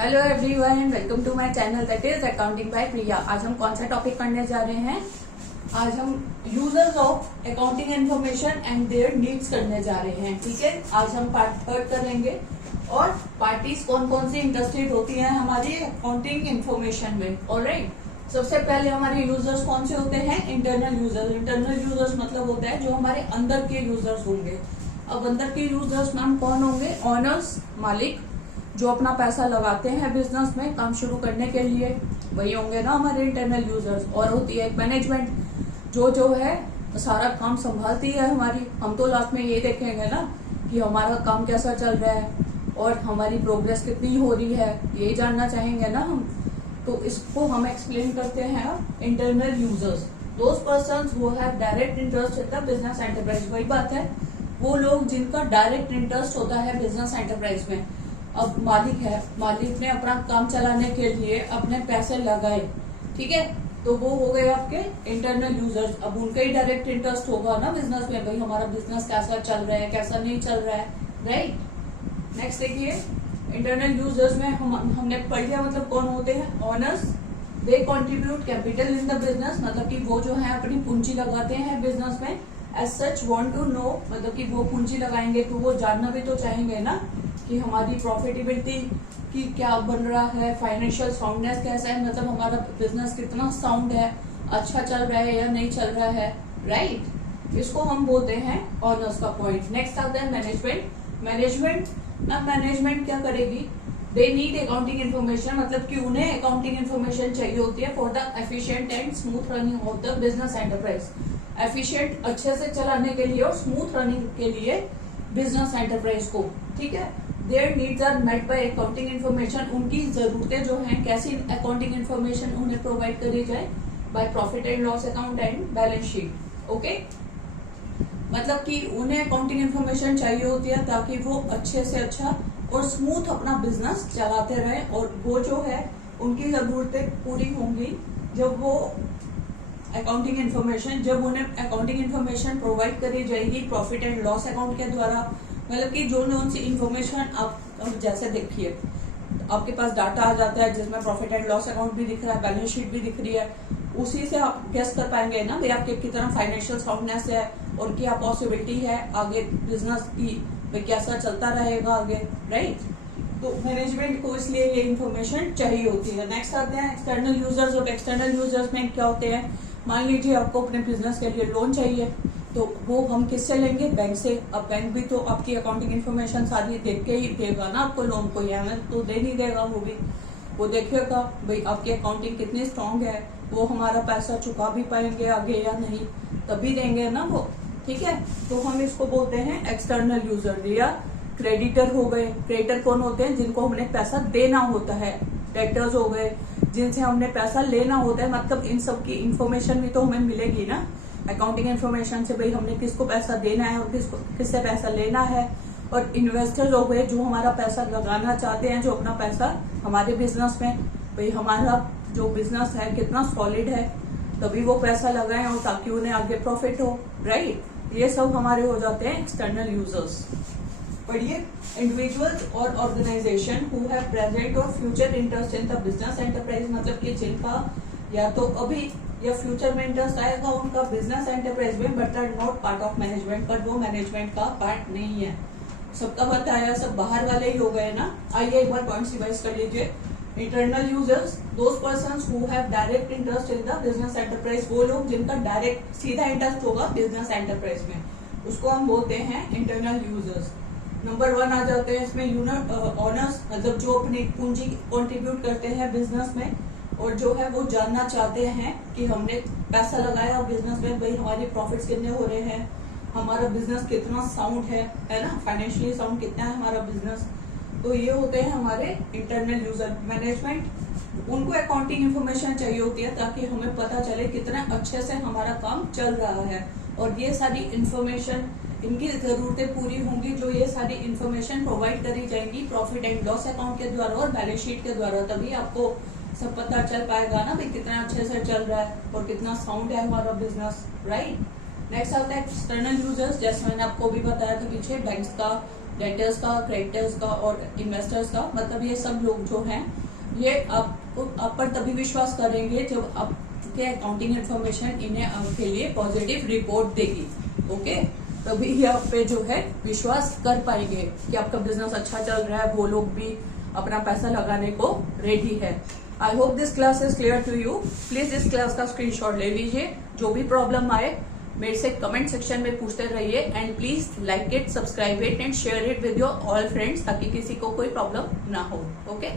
Hello everyone, welcome to my channel that is accounting by Priya. आज हम कौन सा टॉपिक करने जा रहे हैं? आज हम users of accounting information and there needs करने जा रहे हैं। ठीक है, आज हम पार्ट करेंगे और पार्टीज कौन कौन सी इंटरेस्टेड होती हैं हमारी अकाउंटिंग इन्फॉर्मेशन में। ऑलराइट, सबसे पहले हमारे यूजर्स कौन से होते हैं? Internal users. इंटरनल यूजर्स मतलब होता है जो हमारे अंदर के यूजर्स होंगे। अब अंदर के यूजर्स मैम कौन होंगे? ऑनर्स, मालिक, जो अपना पैसा लगाते हैं बिजनेस में काम शुरू करने के लिए, वही होंगे ना हमारे इंटरनल यूजर्स। और होती है एक मैनेजमेंट, जो है सारा काम संभालती है हमारी। हम तो लास्ट में ये देखेंगे ना कि हमारा काम कैसा चल रहा है और हमारी प्रोग्रेस कितनी हो रही है, ये जानना चाहेंगे ना हम। तो इसको हम एक्सप्लेन करते हैं internal users, those persons who have direct interest in the business enterprise. वही बात है, वो लोग जिनका डायरेक्ट इंटरेस्ट होता है बिजनेस एंटरप्राइज में। अब मालिक है, मालिक ने अपना काम चलाने के लिए अपने पैसे लगाए, ठीक है, तो वो हो गए आपके इंटरनल यूजर्स। अब उनका ही डायरेक्ट इंटरेस्ट होगा ना बिजनेस में, भाई हमारा बिजनेस कैसा चल रहा है, कैसा नहीं चल रहा है, राइट। नेक्स्ट देखिए, इंटरनल यूजर्स में हमने पढ़ लिया मतलब कौन होते हैं? Honours. They contribute capital in the business, मतलब कि वो जो है अपनी पूंजी लगाते हैं बिजनेस में। As such want to know, मतलब कि वो पूंजी लगाएंगे तो वो जानना भी तो चाहेंगे ना कि हमारी प्रॉफिटेबिलिटी की क्या बन रहा है, फाइनेंशियल साउंडनेस कैसा है, मतलब हमारा बिजनेस कितना साउंड है, अच्छा चल रहा है या नहीं चल रहा है, राइट। इसको हम बोलते हैं ऑनर्स का पॉइंट। नेक्स्ट आता है मैनेजमेंट। मैनेजमेंट क्या करेगी? दे नीड अकाउंटिंग इन्फॉर्मेशन, मतलब कि उन्हें अकाउंटिंग इन्फॉर्मेशन चाहिए होती है for the efficient and smooth running of the business enterprise. Efficient अच्छे से चलाने के लिए और स्मूथ रनिंग के लिए बिजनेस एंटरप्राइज को, ठीक है। Their needs are met by accounting information, उनकी जरूरतें जो हैं कैसी अकाउंटिंग इन्फॉर्मेशन उन्हें प्रोवाइड करी जाए? By profit and loss account and balance sheet. Okay, मतलब कि उन्हें अकाउंटिंग इन्फॉर्मेशन चाहिए होती है ताकि वो अच्छे से अच्छा और स्मूथ अपना बिजनेस चलाते रहे। और वो जो है उनकी जरूरतें पूरी होंगी जब वो अकाउंटिंग इन्फॉर्मेशन, जब उन्हें अकाउंटिंग इन्फॉर्मेशन प्रोवाइड करी जाएगी प्रॉफिट एंड लॉस अकाउंट के द्वारा। मतलब कि जो कौन सी इन्फॉर्मेशन आप जैसे देखिए आपके पास डाटा आ जाता है जिसमें प्रॉफिट एंड लॉस अकाउंट भी दिख रहा है, बैलेंस शीट भी दिख रही है, उसी से आप गेस कर पाएंगे ना भाई आपके कितना फाइनेंशियल साउंडनेस है और क्या पॉसिबिलिटी है आगे बिजनेस की, भाई कैसा चलता रहेगा आगे, राइट। तो मैनेजमेंट को इसलिए ये इन्फॉर्मेशन चाहिए होती है। नेक्स्ट आते हैं एक्सटर्नल यूजर्स। और एक्सटर्नल यूजर्स में क्या होते हैं? मान लीजिए आपको अपने बिजनेस के लिए लोन चाहिए, तो वो हम किससे लेंगे? बैंक से। अब बैंक भी तो आपकी अकाउंटिंग इन्फॉर्मेशन सारी देख के ही देगा ना आपको लोन को, या तो दे नहीं देगा, वो देखेगा भाई आपकी अकाउंटिंग कितनी स्ट्रांग है, वो हमारा पैसा चुका भी पाएंगे आगे या नहीं, तभी देंगे ना वो, ठीक है। तो हम इसको बोलते हैं एक्सटर्नल यूजर। या क्रेडिटर हो गए। क्रेडिटर कौन होते हैं? जिनको हमने पैसा देना होता है। डेटर्स हो गए जिनसे हमने पैसा लेना होता है, मतलब इन सब की इन्फॉर्मेशन भी तो हमें मिलेगी ना अकाउंटिंग इन्फॉर्मेशन से, भाई हमने किसको पैसा देना है और किससे पैसा लेना है। और इन्वेस्टर्स हो गए जो हमारा पैसा लगाना चाहते हैं, जो अपना पैसा हमारे बिजनेस में, भाई हमारा जो बिजनेस है कितना सॉलिड है तभी वो पैसा लगाएं और ताकि उन्हें आगे प्रॉफिट हो, राइट। ये सब हमारे हो जाते हैं एक्सटर्नल यूजर्स। पढ़िए, इंडिविजुअल्स और ऑर्गेनाइजेशन हु हैव प्रेजेंट और future interest in the business enterprise, मतलब कि जिनका या तो अभी या फ्यूचर में इंटरेस्ट आएगा उनका बिजनेस एंटरप्राइज में, but are not part of management, पर वो मैनेजमेंट का पार्ट नहीं है। सबका बताया, सब बाहर वाले ही हो गए ना। आइए एक बार पॉइंट्स रिवाइज कर लीजिए। Internal users, those persons who have direct interest in the business enterprise, वो लोग जिनका डायरेक्ट सीधा इंटरेस्ट होगा बिजनेस एंटरप्राइज में, उसको हम बोलते हैं इंटरनल यूजर्स। नंबर 1 आ जाते हैं इसमें ऑनर्स, मतलब जो अपनी पूंजी कंट्रीब्यूट करते हैं बिजनेस में और जो है वो जानना चाहते हैं कि हमने पैसा लगाया बिजनेस में, भाई हमारे प्रॉफिट्स कितने हो रहे हैं, हमारा बिजनेस कितना साउंड है ना, फाइनेंशियली साउंड कितना है हमारा बिजनेस। तो ये होते हैं हमारे इंटरनल यूजर। मैनेजमेंट, उनको अकाउंटिंग इन्फॉर्मेशन चाहिए होती है ताकि हमें पता चले कितना अच्छे से हमारा काम चल रहा है। और ये सारी इन्फॉर्मेशन, इनकी जरूरतें पूरी होंगी जो ये सारी इन्फॉर्मेशन प्रोवाइड करी जाएंगी प्रॉफिट एंड लॉस अकाउंट के द्वारा और बैलेंस शीट के द्वारा, तभी आपको सब पता चल पाएगा ना भाई कितना अच्छे से चल रहा है और कितना साउंड है हमारा बिजनेस, राइट। नेक्स्ट आता है एक्सटर्नल यूजर्स। जैसे मैंने आपको भी बताया था पीछे, बैंक्स का डेटर्स का, क्रेडिटर्स का और इन्वेस्टर्स का, मतलब ये सब लोग जो हैं ये आपको आप पर तभी विश्वास करेंगे जब आपके अकाउंटिंग इन्फॉर्मेशन इन्हें आपके लिए पॉजिटिव रिपोर्ट देगी। ओके, तभी ये आप पे जो है विश्वास कर पाएंगे कि आपका बिजनेस अच्छा चल रहा है, वो लोग भी अपना पैसा लगाने को रेडी है। I hope this class is clear to you. Please इस क्लास का स्क्रीनशॉट ले लीजिए। जो भी प्रॉब्लम आए मेरे से कमेंट सेक्शन में पूछते रहिए and please like it, subscribe it and share it with your all friends ताकि किसी को कोई प्रॉब्लम ना हो। ओके।